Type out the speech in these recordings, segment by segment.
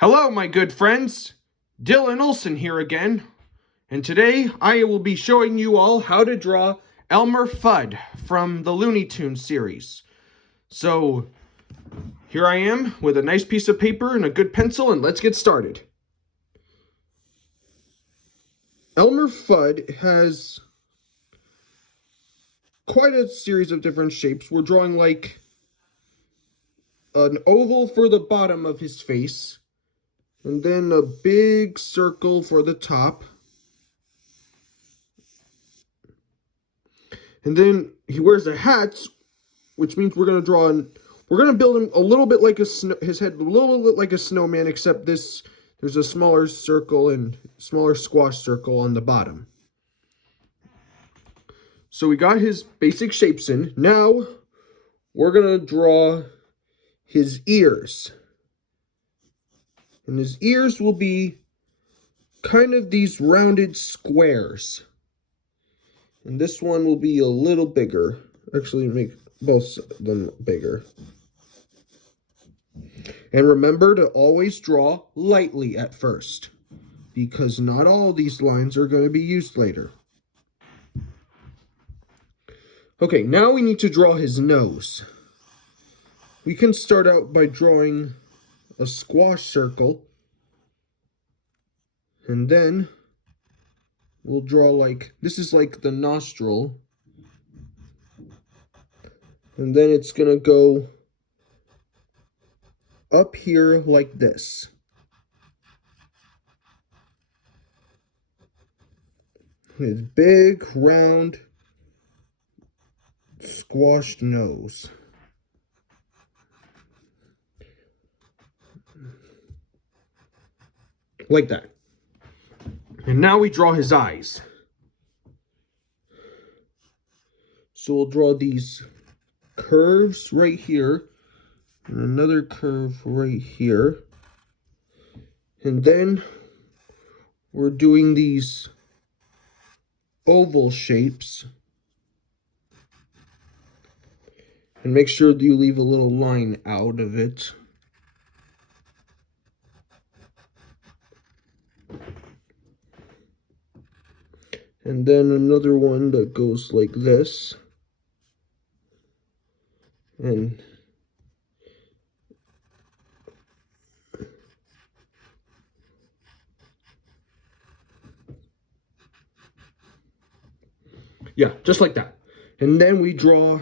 Hello, my good friends. Dylan Olson here again. And today I will be showing you all how to draw Elmer Fudd from the Looney Tunes series. So here I am with a nice piece of paper and a good pencil, and let's get started. Elmer Fudd has quite a series of different shapes. We're drawing like an oval for the bottom of his face, and then a big circle for the top. And then he wears a hat, which means we're going to build him a little bit like his head a little bit like a snowman, except there's a smaller circle and smaller squash circle on the bottom. So we got his basic shapes in. Now we're going to draw his ears. And his ears will be kind of these rounded squares. And this one will be a little bigger. Actually, make both of them bigger. And remember to always draw lightly at first, because not all these lines are going to be used later. Okay, now we need to draw his nose. We can start out by drawing a squash circle, and then we'll draw this is like the nostril, and then it's going to go up here like this. His big, round, squashed nose. Like that. And now we draw his eyes. So we'll draw these curves right here, and another curve right here. And then we're doing these oval shapes. And make sure that you leave a little line out of it. And then another one that goes like this. And yeah, just like that. And then we draw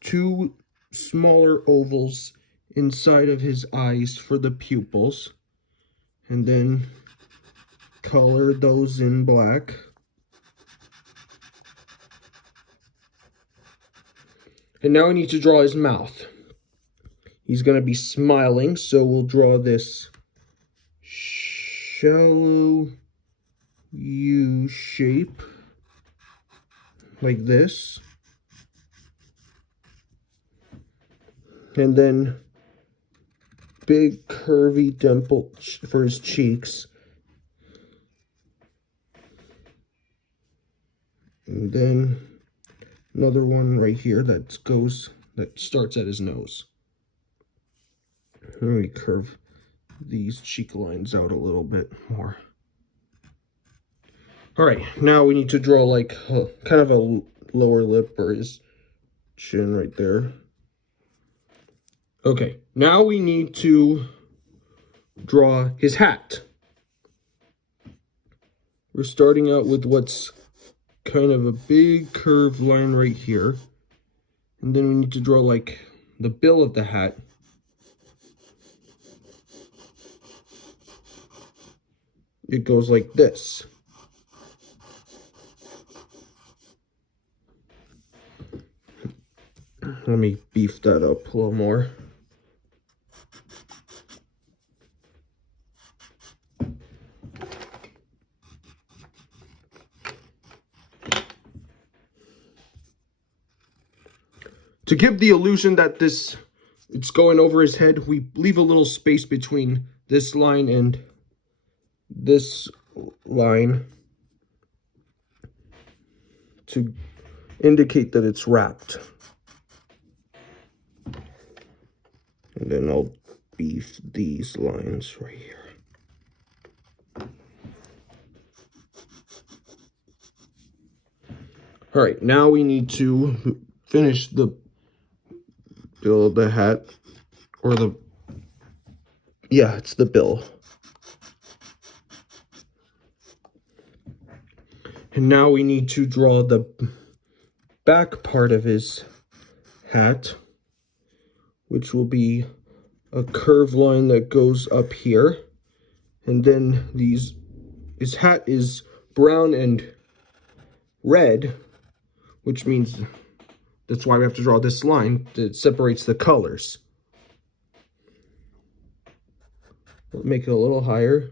two smaller ovals inside of his eyes for the pupils. And then color those in black. And now we need to draw his mouth. He's going to be smiling, so we'll draw this shallow U shape, like this. And then big curvy dimple for his cheeks. And then another one right here that starts at his nose. Let me curve these cheek lines out a little bit more. All right, now we need to draw kind of a lower lip or his chin right there. Okay, now we need to draw his hat. We're starting out with what's kind of a big curved line right here. And then we need to draw the bill of the hat. It goes like this. Let me beef that up a little more. To give the illusion that it's going over his head, we leave a little space between this line and this line to indicate that it's wrapped. And then I'll be these lines right here. All right, now we need to finish the bill of the hat, or it's the bill. And now we need to draw the back part of his hat, which will be a curved line that goes up here. And then his hat is brown and red, which means that's why we have to draw this line that separates the colors. We'll make it a little higher.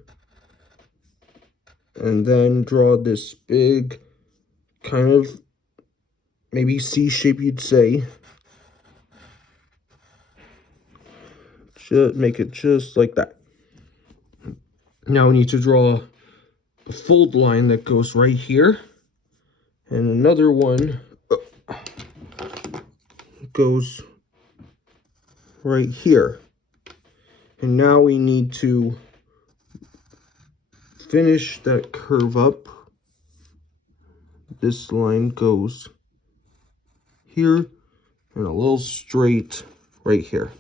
And then draw this big, kind of, maybe C shape you'd say. Just make it just like that. Now we need to draw a fold line that goes right here. And another one goes right here. And now we need to finish that curve up. This line goes here and a little straight right here.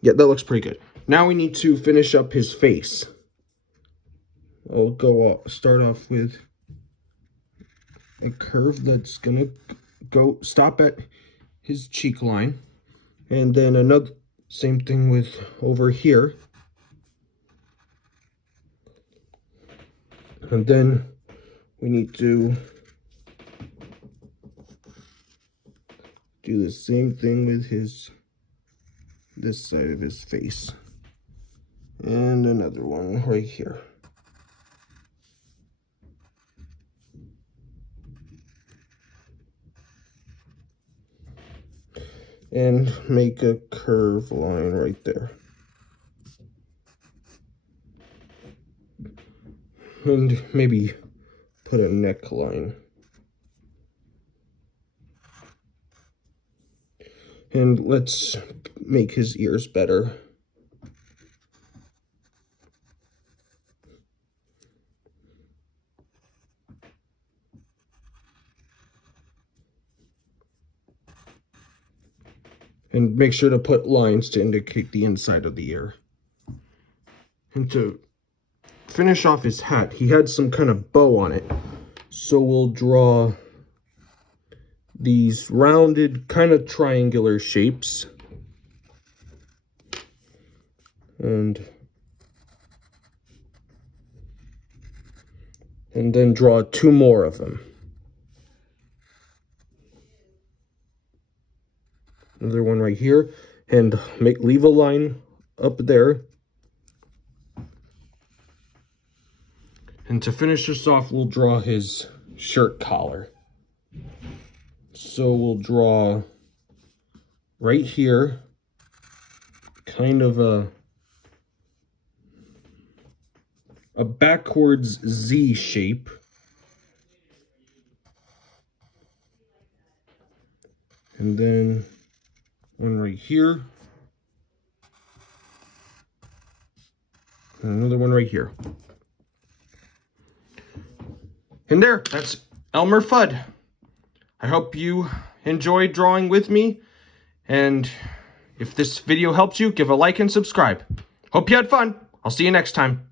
Yeah, that looks pretty good. Now we need to finish up his face. I'll start off with a curve that's gonna stop at his cheek line, and then another same thing with over here. And then we need to do the same thing with this side of his face. And another one right here. And make a curved line right there. And maybe put a neckline. And let's make his ears better. And make sure to put lines to indicate the inside of the ear. And to finish off his hat, he had some kind of bow on it. So we'll draw these rounded, kind of triangular shapes. And then draw 2 more of them. Another one right here, and leave a line up there. And to finish this off, we'll draw his shirt collar. So we'll draw right here, kind of a backwards Z shape. And then one right here. And another one right here. And there, that's Elmer Fudd. I hope you enjoyed drawing with me. And if this video helped you, give a like and subscribe. Hope you had fun. I'll see you next time.